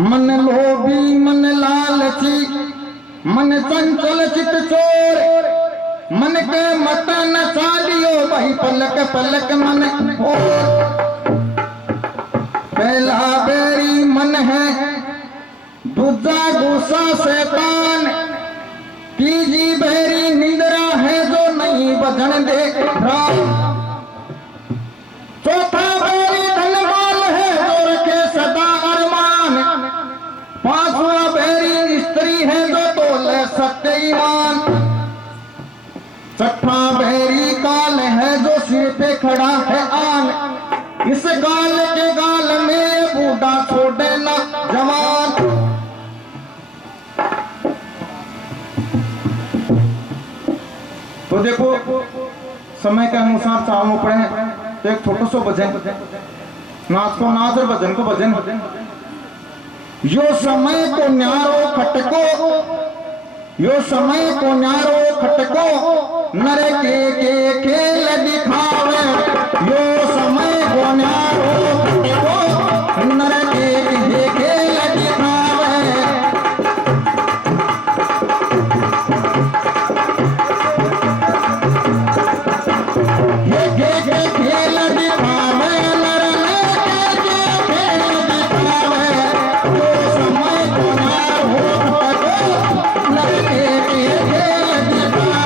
मन लोभी मन लालची मन चंचल चित चोर मन के मत न चालियो भाई पलक पलक मन और पहला बेरी मन है दूजा गुस्सा शैतान तीजी बहरी निंद्रा है जो नहीं बजन दे चौथा बेरी धनवान है जो रखे सदा अरमान पांचवा बेरी स्त्री है जो तोले सत्य ईमान छठा बेरी काल है जो सिर पे खड़ा है आन इस गाल के गाल में बूढ़ा छोड़े ना जवान। तो देखो समय के अनुसार चालों पड़े तो एक छोटो सो भजन नाच को नाच और भजन को भजन यो समय को न्यारो खटको यो समय को न्यारो खटको नर के खेल दिखावे यो समय को न्यारो खटको नर के खेल दिखावे खेल दिखावे नर के खेल दिखावे यो समय को न्यारो खटको नर के खेल दिखावे।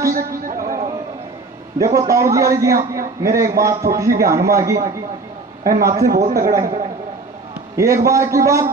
की देखो ताऊ जी वाली जी हाँ, मेरे एक बात छोटी सी ध्यान में आ गई, नाचे बहुत तगड़ा है। एक बार की बात